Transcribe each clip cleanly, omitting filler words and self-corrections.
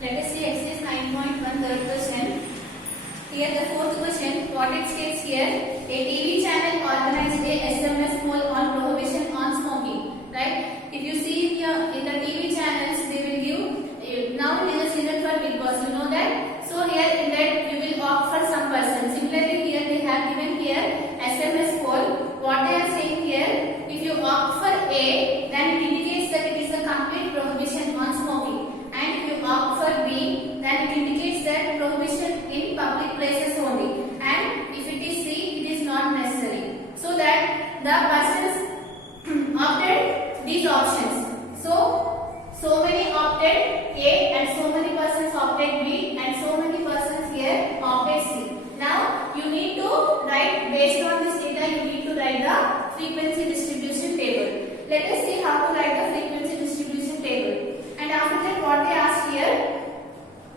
Let us see exercise 9.1 third question. Here the fourth question, what it states here, a TV channel organized a SMS poll on prohibition on smoking. Right? If you see here in the TV channels, they will give, now it is a season for Big Boss, you know that. So here in that you will opt for some person. Similarly here they have given here SMS poll. What they are saying here, if you opt for A, then it indicates that it is a complete prohibition on smoking. And if you opt for B, then it indicates that prohibition in public places only. And if it is C, it is not necessary. So that the persons opted these options. So many opted A and so many persons opted B and so many persons here opted C. Now you need to write, based on this data, you need to write the frequency distribution table. Let us see how to write the frequency distribution table. And after that, what they asked here,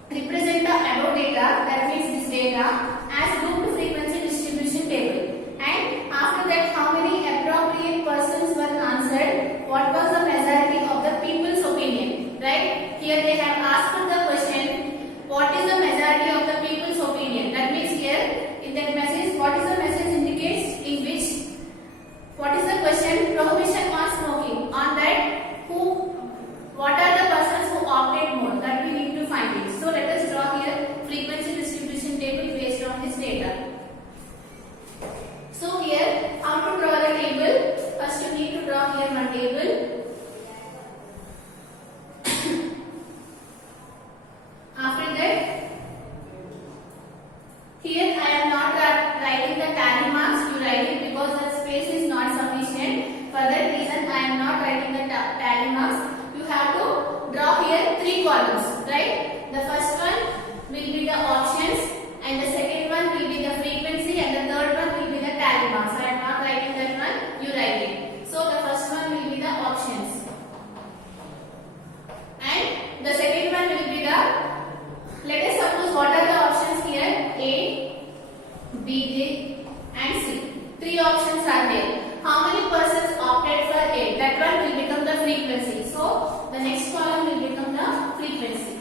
represent the above data, that means this data, as grouped frequency distribution table. And after that, how many appropriate persons were answered, what was the majority of the people's opinion, right? Here they have asked the question, what is the majority of the people's opinion? That means here, in that message, what is the message indicates in which, what is the question, prohibition on smoking. On that, what are the persons who opted more? That we need to find it. So let us draw here frequency distribution table based on this data. So here, how to draw the table? First you need to draw here one table. After that, here I am not writing the tally marks. You write it because the space is not sufficient. For that reason, I am not writing the tally marks. You have to draw here three columns, right? The first one will be the options, and the second one will be the frequency, and the third one will be the tally marks. I am not writing that one. You write it. So the first one will be the options, and the second one will be the. Let us suppose what are the options here? A, B, J, and C. Three options are there. How many persons opted for A? That one will become the frequency. So the next column will become the frequency.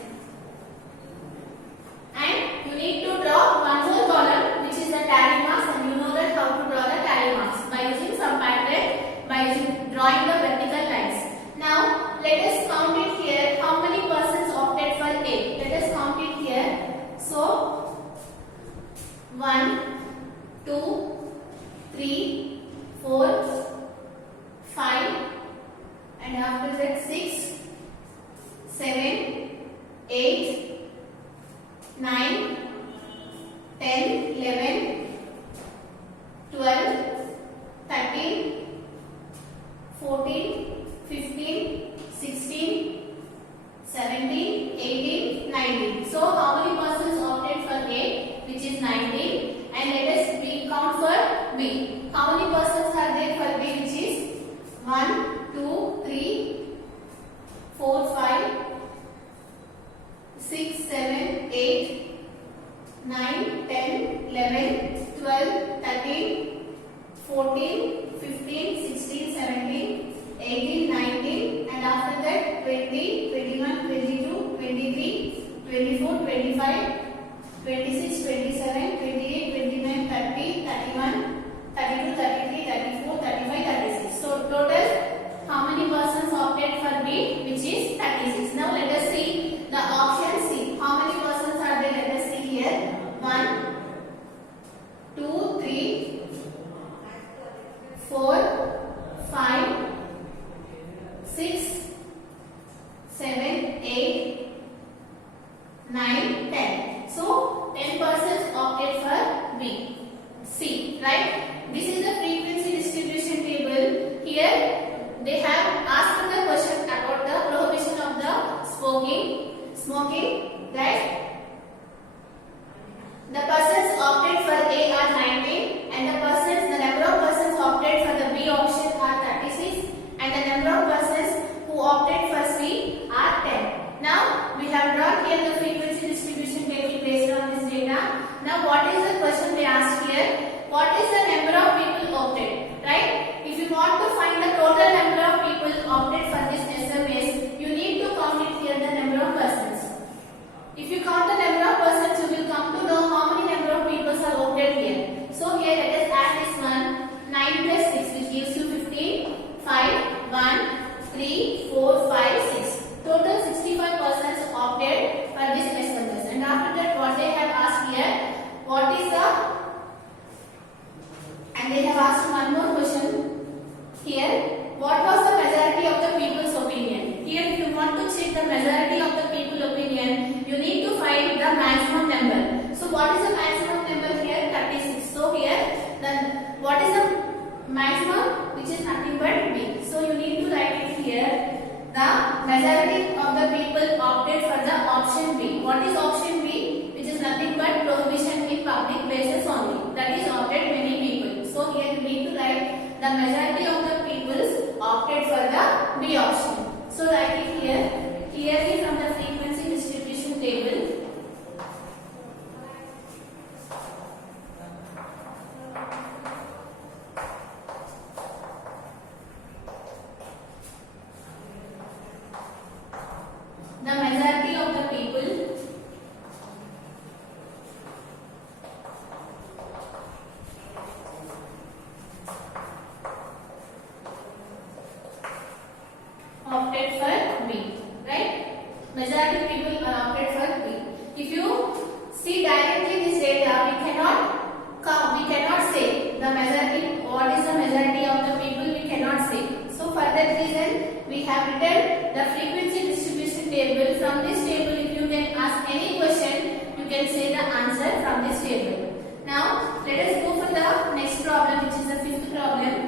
And you need to draw one more column, which is the tally marks, and you know that how to draw the tally marks by using some pattern, by drawing the vertical lines. Now let us count it here. How many persons opted for A? Let us count it here. So 1, 2, 3, 4, 5, and after that 6, 7, 8, 9, 10, 11, 12, 13, 14, 15, 16, 17, 18, 19. So how many persons opted for A, which is 19, and let us count for B. How many persons are there for B, which is 1, 2, 3, 4, 5, 6, 7, 8, 9, 10, 11, 12, 13, 14, 15, 16, 17, 18, 19, and after that 20, 21, 22, 23, 24, 25, 26, 27, 28, 29, 30, 31, 32, 33, 34, 35, 36. So total, how many persons opted for B, which is 36. Now let us see the option C. How many persons are there? Let us see here. 1, 2, 3, 4, 5, 6, 7, 8, 9, 10. So 10 persons opted for B. C, right? This is the frequency distribution table. Here they have asked the question about the prohibition of the smoking, right? The persons opted for A are 19, and the number of persons opted for the B option are 36, and the number of persons who opted for C are 10. Now we have drawn here the frequency distribution table based on this data. Now what is the question they asked here? What is the number of people opted, right? If you want to find the total number of people opted for this SMS, you need to count it here the number of persons. majority of the people opted for the option B. What is option B? Which is nothing but prohibition in public places only. That is opted many people. So here you need to write the majority of the people opted for the B option. So write it here. Clearly from the frequency distribution table. The majority of the people opted for B, right? Majority of people are opted for B. If you see directly this data, we cannot count, we cannot say the majority, what is the majority of the people, we cannot say. So for that reason, we have written the frequency distribution table. From this table, if you can ask any question, you can say the answer from this table. Now, let us go for the next problem, which is the fifth problem.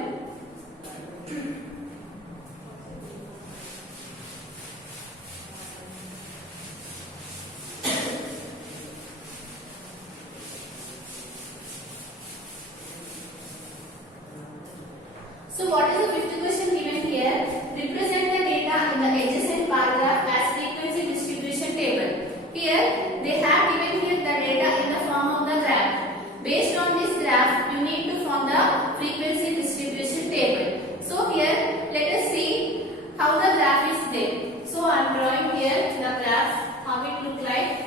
So what is the fifth question given here? Represent the data in the adjacent bar graph as frequency distribution table. Here they have given here the data in the form of the graph. Based on this graph, you need to form the frequency distribution table. So here let us see how the graph is there. So I am drawing here the graph, how it look like.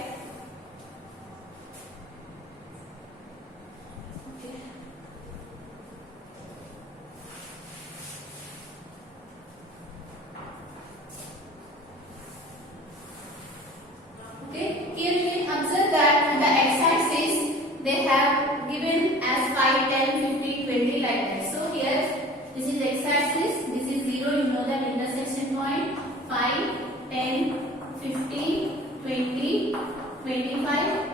They have given as 5, 10, 15, 20 like that. So here this is x-axis, this is 0, you know that intersection point, 5, 10, 15, 20, 25,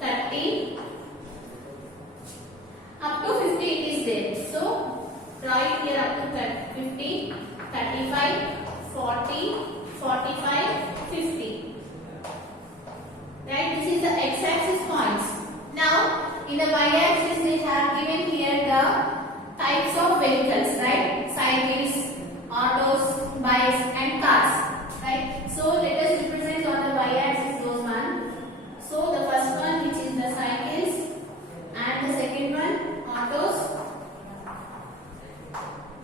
30, up to 50 it is there. So draw it here up to 50, 35, 40, 45, 50. Right, this is the x-axis points. Now, in the y-axis they have given here the types of vehicles, right? Cycles, autos, bikes and cars, right? So, let us represent on the y-axis those one. So, the first one which is the cycles and the second one autos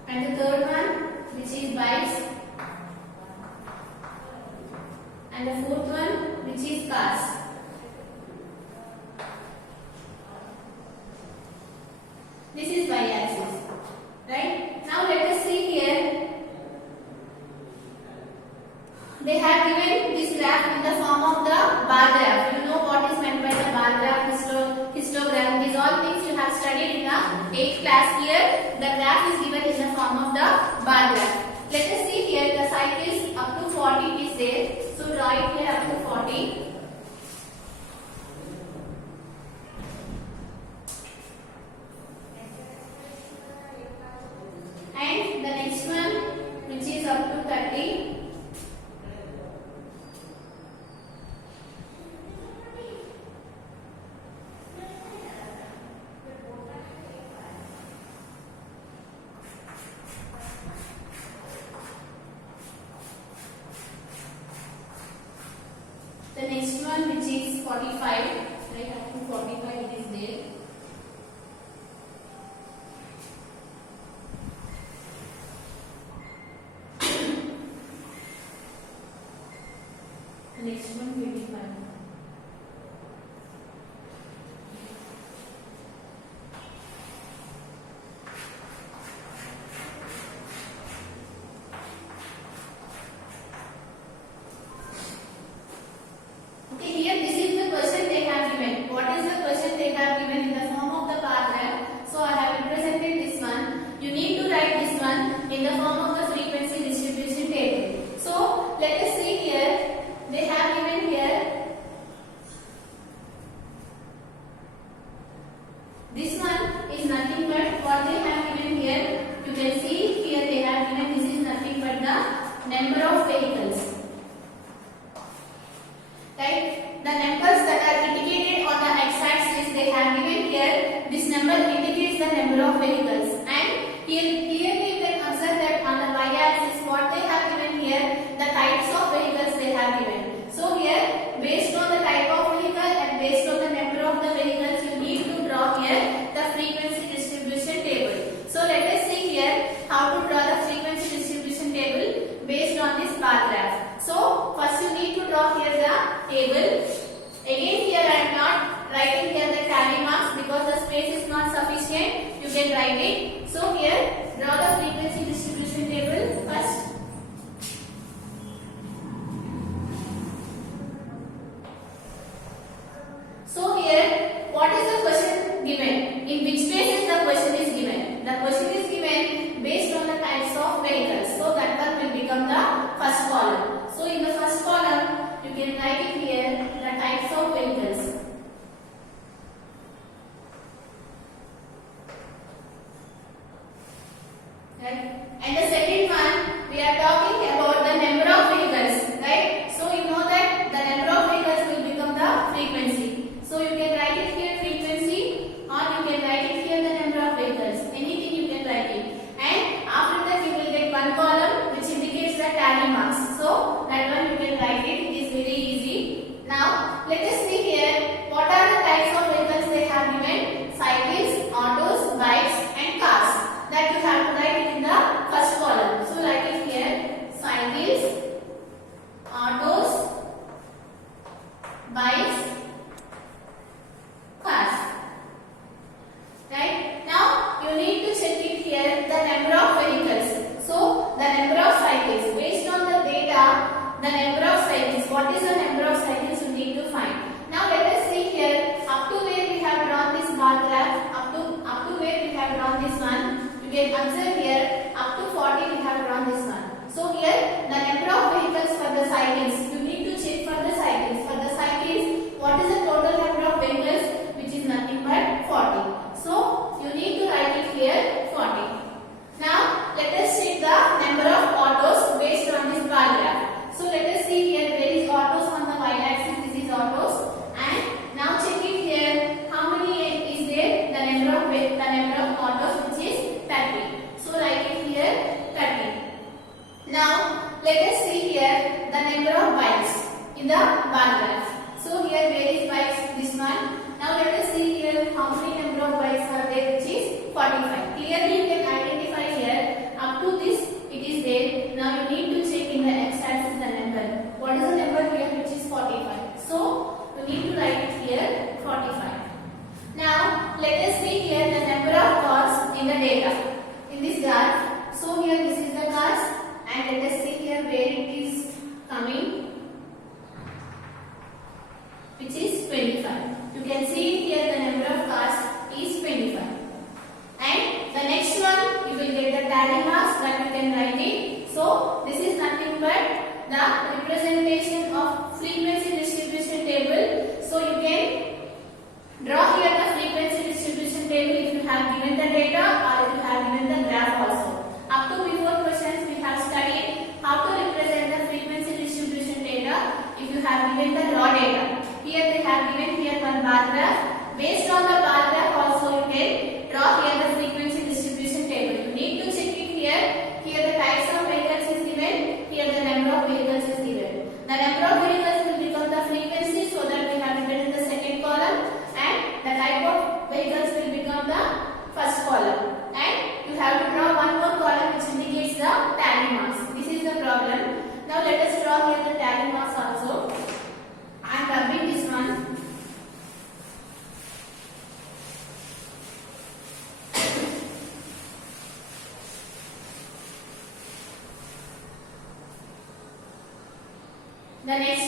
and the third one which is bikes and the fourth one which is cars. This is y-axis, right? Now let us see here. They have given this graph in the form of the bar graph. You know what is meant by the bar graph, histogram. These all things you have studied in the 8th class here. The graph is given in the form of the bar graph. Let us see here the cycles up to 40 is there. So draw it here up to 40. And the next one which is up to 30. The next one which is 45, right, up to 45 it is there. The next one 25. In the form of the frequency distribution table. So let us see here. They have given here right? The numbers that are indicated on the x-axis they have given here. This number indicates the number of vehicles, and here clearly you can observe that on the y-axis what they have given here, the types of vehicles they have given. So here, based on the type of vehicle and based on the number of the vehicles, you need to draw here the frequency distribution table. So let us see here how to draw the frequency distribution table based on this bar graph. So first you need to draw here the table. Again here I am not writing here the tally marks because the space is not sufficient. You can write it. So here draw the frequency distribution table first. So here what is the question given? In which spaces the question is given? The question is given based on the types of vehicles. So that one will become the first column. So in the first column you can write it here the types of vehicles. Right? And the second one we are talking about the number of vehicles, right? So you know that the number of vehicles will become the frequency. So you can write it here frequency, or you can write it here the number of vehicles. Anything you can write it. And after that you will get one column which indicates the tally marks. So that one you can write it. It is very easy. Now let us see here what are the types of vehicles they have given: cycles, autos, bikes, and cars. That you have to write it in the first column. So write it here: cycles, autos, bikes, cars. Right? Now you need to check it here the number of vehicles. So the number of cycles based on the data, the number of cycles. What is the number of cycles you need to find? Now let us see here up to where we have drawn this bar graph. Up to where we have drawn this one. You can observe here up to 40 we have drawn this one. So here the number of vehicles for the cycles. You need to check for the cycles. For the cycles, what is the total number of vehicles? Which is nothing but 40. So you need to write it here 40. Now let us check the number of autos based on this bar graph. So let us see here there is autos on the y-axis. This is autos. And now check it here. How many is there? The number of autos which is 30. So write it here 30. Now let us see here the number of bikes in the bar graph. So here where is bikes? This one. Now let us see here how many number of bikes are there, which is 45. Clearly you can identify here up to this it is there. Now you need to check in the x-axis the number. What is the number here which is 45? So you need to write it here 45. Now let us see here the number of cars in the data in this graph. So here this is the cars, and let us see here where it is coming, which is 25. You can see here the number of cars is 25. And the next one you will get the tally marks that you can write it. So this is nothing but the representation of frequency distribution table. So you can draw here the frequency distribution table if you have given the data or if you have given the graph also. Up to before questions we have studied how to represent the frequency distribution data if you have given the raw data. Here they have given here one bar graph. Based on the bar graph also you can draw here the frequency distribution table. You need to check it here. Here the types of vehicles is given. Here the number of vehicles is given. The number of vehicles will become the frequency, so that we have written in the second column, and the type of vehicles will become the first column. And you have to draw one more column which indicates the tally marks. This is the problem. Now let us draw here the tally marks also. I am rubbing this one. The next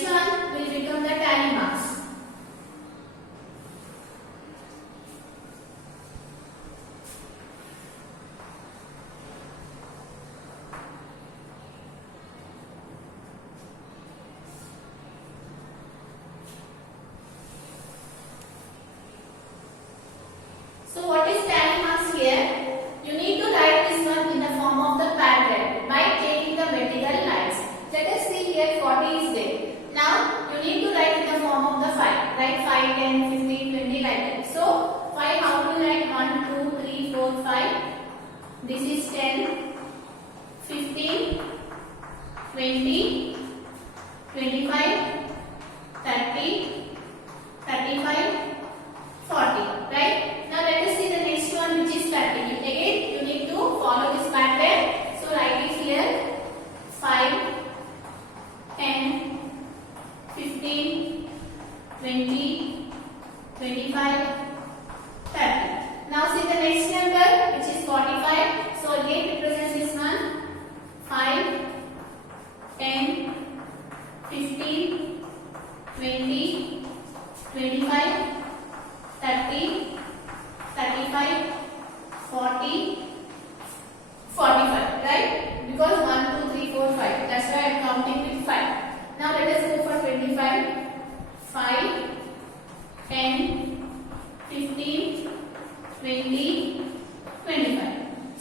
15, 20, 25, 30. Now see the next number, which is 45. So again represents this one. 5, 10, 15, 20, 25, 30, 35, 40, 45, right? Because 1, 2, 3, 4, 5. That's why I am counting with 5. Now let us go for 25. 5, 10, 15, 20, 25.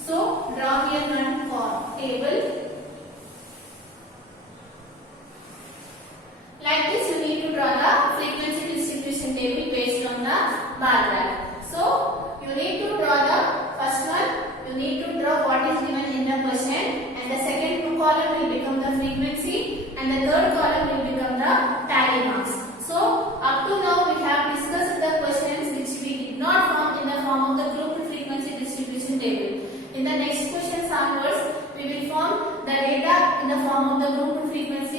So draw here one for table. Like this, you need to draw the frequency distribution table based on the bar graph. So you need to draw the first one. You need to draw what is given in the question, and the second two column will become the frequency, and the third column will become the tally marks. So up to now we have discussed the questions which we did not form in the form of the grouped frequency distribution table. In the next questions onwards, we will form the data in the form of the grouped frequency